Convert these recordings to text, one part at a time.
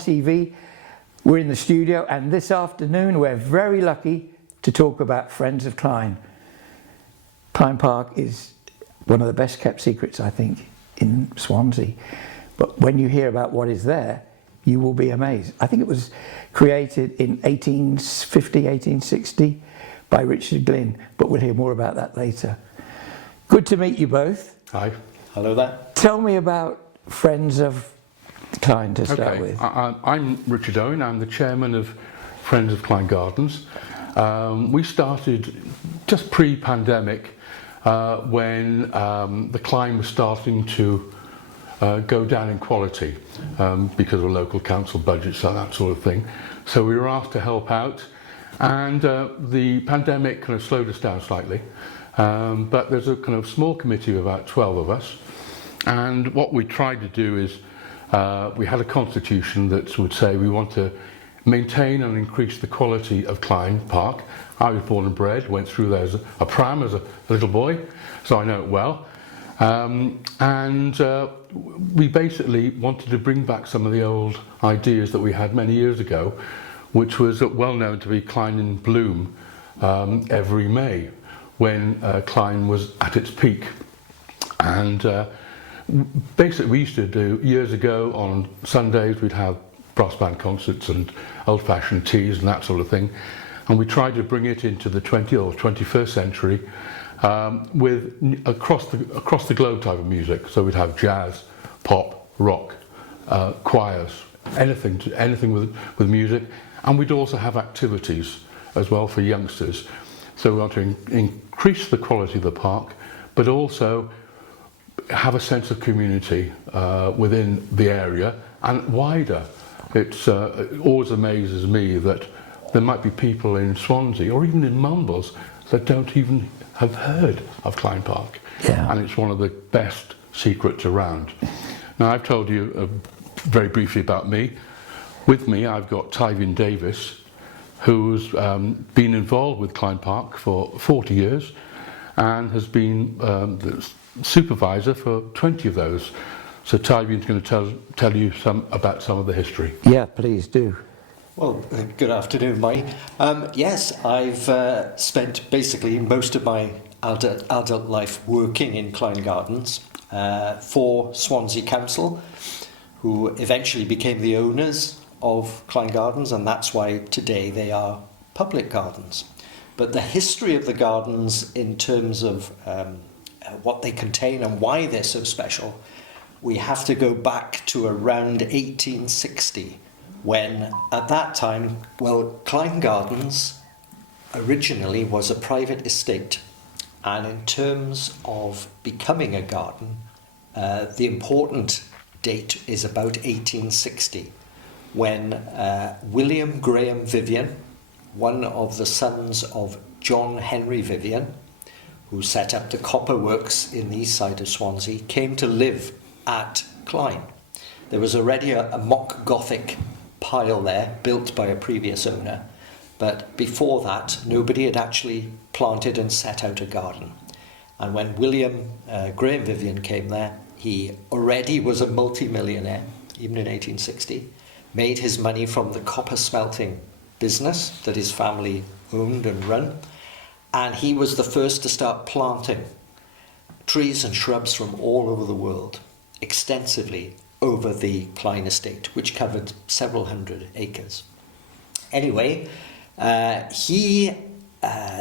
TV, we're in the studio, and this afternoon we're very lucky to talk about Friends of Clyne. Clyne Park is one of the best kept secrets, I think, in Swansea. But when you hear about what is there, you will be amazed. I think it was created in 1850, 1860 by Richard Glynn, but we'll hear more about that later. Good to meet you both. Hi. Hello there. Tell me about Friends of Clyne to start with. I'm Richard Owen. I'm the chairman of Friends of Clyne Gardens. We started just pre-pandemic when the Clyne was starting to go down in quality because of local council budgets and that sort of thing. So we were asked to help out, and the pandemic kind of slowed us down slightly. But there's a kind of small committee of about 12 of us, and what we tried to do is we had a constitution that would say we want to maintain and increase the quality of Clyne Park. I was born and bred, went through there as a pram as a little boy, so I know it well. We basically wanted to bring back some of the old ideas that we had many years ago, which was well known to be Clyne in bloom every May, when Clyne was at its peak. And basically we used to do, years ago on Sundays, we'd have brass band concerts and old-fashioned teas and that sort of thing. And we tried to bring it into the 20th or 21st century with across the globe type of music. So we'd have jazz, pop, rock, choirs, anything with music. And we'd also have activities as well for youngsters. So we want to increase the quality of the park, but also have a sense of community within the area and wider. It always amazes me that there might be people in Swansea or even in Mumbles that don't even have heard of Clyne Park. Yeah. And it's one of the best secrets around. Now, I've told you very briefly about me. With me, I've got Tyvian Davis, who's been involved with Clyne Park for 40 years and has been the supervisor for 20 of those. So Tyvian's going to tell you about some of the history. Yeah, please do. Well, good afternoon, Mike. Yes, I've spent basically most of my adult life working in Clyne Gardens for Swansea Council, who eventually became the owners of Clyne Gardens, and that's why today they are public gardens. But the history of the gardens in terms of what they contain and why they're so special, we have to go back to around 1860, when at that time, well, Clyne Gardens originally was a private estate, and in terms of becoming a garden, the important date is about 1860, when William Graham Vivian, one of the sons of John Henry Vivian, who set up the copper works in the east side of Swansea, came to live at Clyne. There was already a mock Gothic pile there, built by a previous owner, but before that nobody had actually planted and set out a garden. And when William Graham Vivian came there, he already was a multi-millionaire, even in 1860, made his money from the copper smelting business that his family owned and run, and he was the first to start planting trees and shrubs from all over the world, extensively over the Clyne estate, which covered several hundred acres. Anyway, he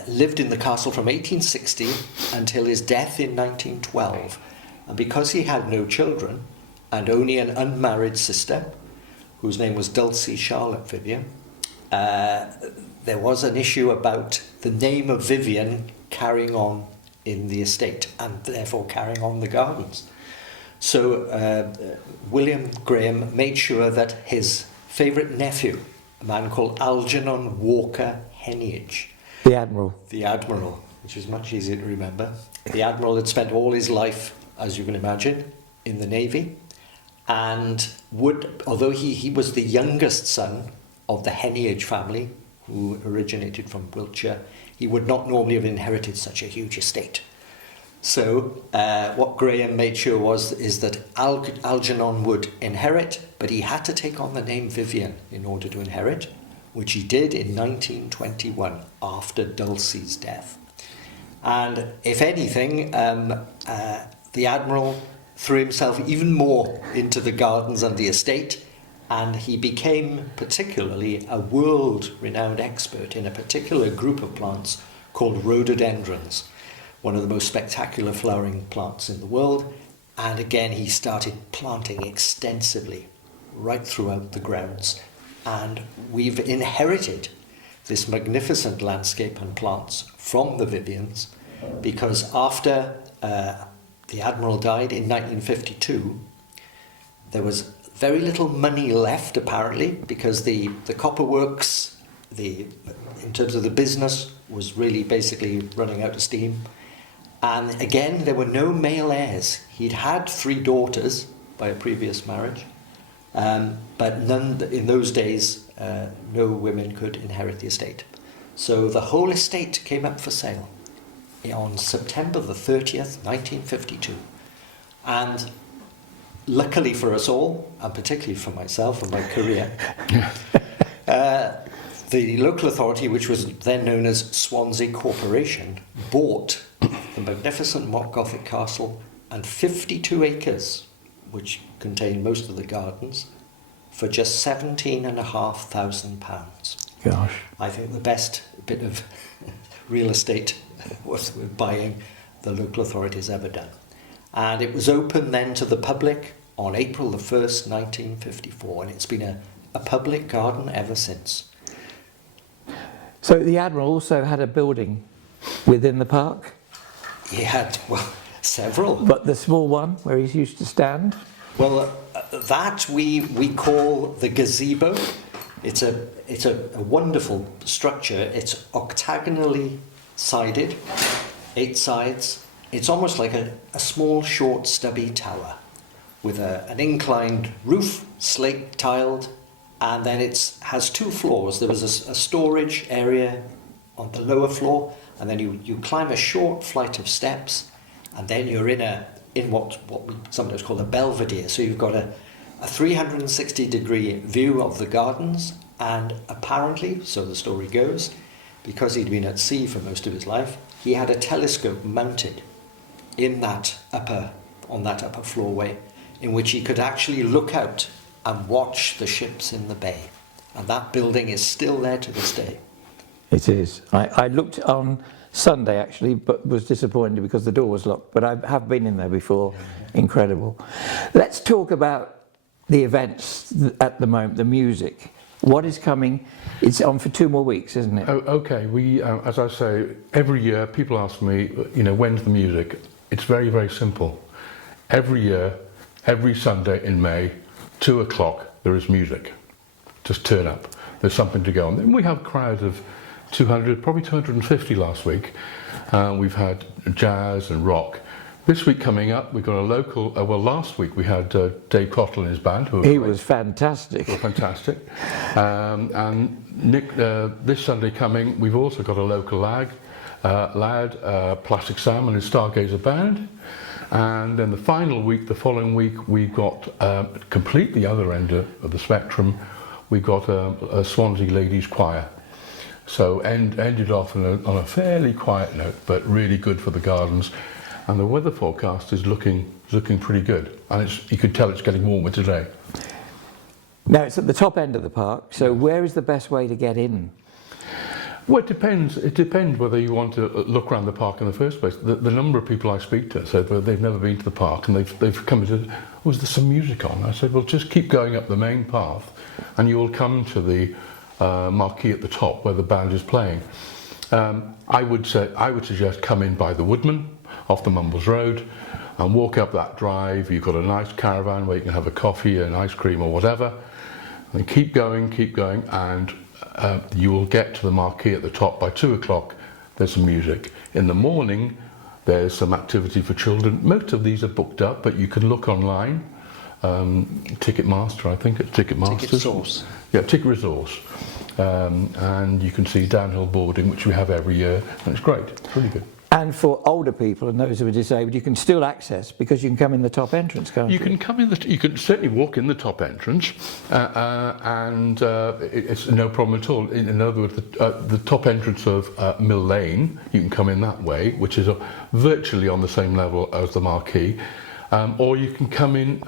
lived in the castle from 1860 until his death in 1912. And because he had no children and only an unmarried sister, whose name was Dulcie Charlotte Vivian, there was an issue about the name of Vivian carrying on in the estate and therefore carrying on the gardens. So William Graham made sure that his favourite nephew, a man called Algernon Walker Heneage, The Admiral, which is much easier to remember. The Admiral had spent all his life, as you can imagine, in the Navy, and although he was the youngest son of the Heneage family, who originated from Wiltshire, he would not normally have inherited such a huge estate. So what Graham made sure is that Algernon would inherit, but he had to take on the name Vivian in order to inherit, which he did in 1921 after Dulcie's death. And if anything, the Admiral threw himself even more into the gardens and the estate, and he became particularly a world-renowned expert in a particular group of plants called rhododendrons, one of the most spectacular flowering plants in the world. And again, he started planting extensively right throughout the grounds. And we've inherited this magnificent landscape and plants from the Vivians, because after the Admiral died in 1952, there was very little money left, apparently, because the copper works, in terms of the business, was really basically running out of steam. And again, there were no male heirs. He'd had 3 daughters by a previous marriage, but none in those days. No women could inherit the estate. So the whole estate came up for sale on September the 30th, 1952. And luckily for us all, and particularly for myself and my career, the local authority, which was then known as Swansea Corporation, bought the magnificent mock Gothic castle and 52 acres, which contained most of the gardens, for just £17,500. Gosh. I think the best bit of real estate was buying the local authorities ever done. And it was open then to the public on April the 1st, 1954, and it's been a public garden ever since. So the Admiral also had a building within the park? He had, well, several. But the small one where he used to stand? Well, that we call the gazebo. It's a wonderful structure. It's octagonally sided, 8 sides. It's almost like a small, short, stubby tower with an inclined roof, slate tiled, and then it has 2 floors. There was a storage area on the lower floor, and then you climb a short flight of steps, and then you're in what we sometimes call a belvedere. So you've got a 360-degree view of the gardens, and apparently, so the story goes, because he'd been at sea for most of his life, he had a telescope mounted on that upper floorway, in which he could actually look out and watch the ships in the bay. And that building is still there to this day. It is. I looked on Sunday actually, but was disappointed because the door was locked. But I have been in there before. Incredible. Let's talk about the events at the moment, the music. What is coming? It's on for 2 more weeks, isn't it? Oh, okay. We, as I say, every year people ask me, when's the music? It's very, very simple. Every year, every Sunday in May, 2 o'clock, there is music. Just turn up. There's something to go on. Then we have crowds of 200, probably 250 last week. We've had jazz and rock. This week coming up, we've got a local, last week we had Dave Cottle and his band. He was fantastic. Fantastic. And Nick, this Sunday coming, we've also got a local lad, Plastic Sam and his Stargazer band. And then the following week, we've got completely other end of the spectrum, we've got a Swanssea Ladies Choir. So ended off on a fairly quiet note, but really good for the gardens. And the weather forecast is looking pretty good. And you could tell it's getting warmer today. Now it's at the top end of the park, so where is the best way to get in? Well, it depends. It depends whether you want to look around the park in the first place. The number of people I speak to said well, they've never been to the park and they've come and said, was there some music on? I said, well, just keep going up the main path and you will come to the marquee at the top where the band is playing. I would suggest come in by the Woodman off the Mumbles Road and walk up that drive. You've got a nice caravan where you can have a coffee and ice cream or whatever. And keep going, and you will get to the marquee at the top by 2 o'clock. There's some music. In the morning, there's some activity for children. Most of these are booked up, but you can look online. Ticketmaster, I think it's Ticketmaster. Ticket Source. Yeah, Ticket Resource. And you can see downhill boarding, which we have every year, and it's great. It's really good. And for older people and those who are disabled, you can still access because you can come in the top entrance, can't you? You can come in. You can certainly walk in the top entrance, and it's no problem at all. In other words, the top entrance of Mill Lane, you can come in that way, which is virtually on the same level as the marquee, or you can come in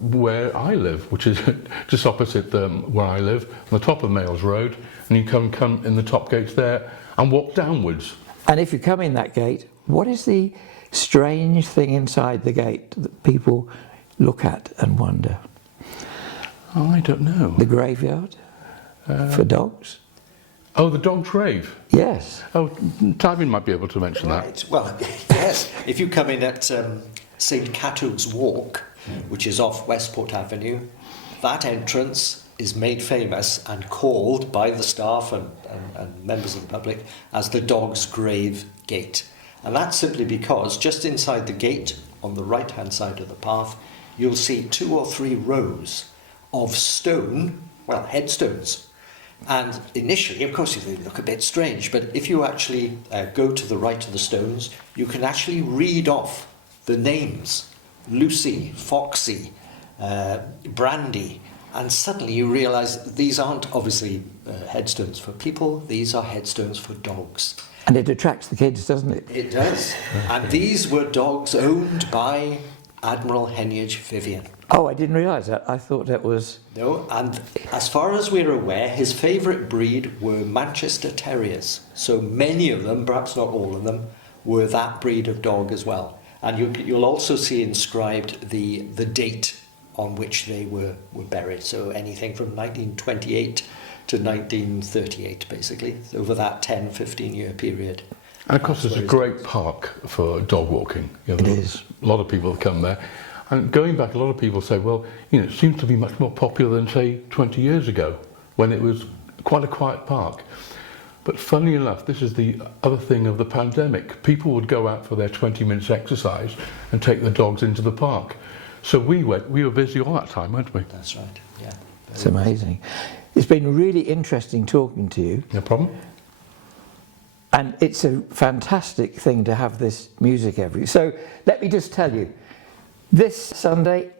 where I live, which is just opposite where I live, on the top of Males Road, and you can come in the top gates there and walk downwards. And if you come in that gate, what is the strange thing inside the gate that people look at and wonder? Oh, I don't know. The graveyard for dogs? Oh, the dog's grave. Yes. Oh, Tywin might be able to mention that. Right. Well, yes. If you come in at St Catu's Walk, which is off Westport Avenue, that entrance is made famous and called by the staff and members of the public as the Dog's Grave Gate. And that's simply because just inside the gate, on the right-hand side of the path, you'll see 2 or 3 rows of stone, well, headstones. And initially, of course, they look a bit strange, but if you actually go to the right of the stones, you can actually read off the names. Lucy, Foxy, Brandy. And suddenly you realise these aren't obviously headstones for people, these are headstones for dogs. And it attracts the kids, doesn't it? It does. And these were dogs owned by Admiral Heneage Vivian. Oh, I didn't realise that. I thought that was... No, and as far as we're aware, his favourite breed were Manchester Terriers. So many of them, perhaps not all of them, were that breed of dog as well. And you'll also see inscribed the date on which they were buried. So anything from 1928 to 1938, basically, over that 10, 15-year period. And of course, it's a great park for dog walking. You know, It is. A lot of people come there. And going back, a lot of people say, well, you know, it seems to be much more popular than, say, 20 years ago, when it was quite a quiet park. But funnily enough, this is the other thing of the pandemic. People would go out for their 20 minutes exercise and take the dogs into the park. So we were busy all that time, weren't we? That's right, yeah. It's amazing. It's been really interesting talking to you. No problem. And it's a fantastic thing to have this music every... So let me just tell you, this Sunday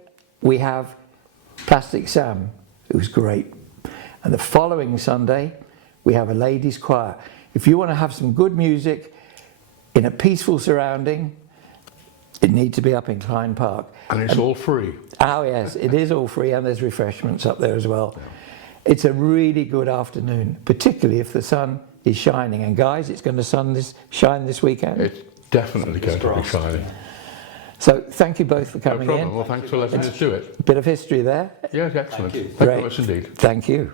we have Plastic Sam, who's great. And the following Sunday we have a ladies' choir. If you want to have some good music in a peaceful surrounding, it needs to be up in Clyne Park. And it's all free. Oh yes, it is all free, and there's refreshments up there as well. It's a really good afternoon, particularly if the sun is shining. And guys, it's going to shine this weekend. It's definitely going to be shining. So thank you both for No coming problem. in. Well, thanks for letting us do it. A bit of history there. Yeah, excellent. Thank you. Thank you very much indeed. Thank you.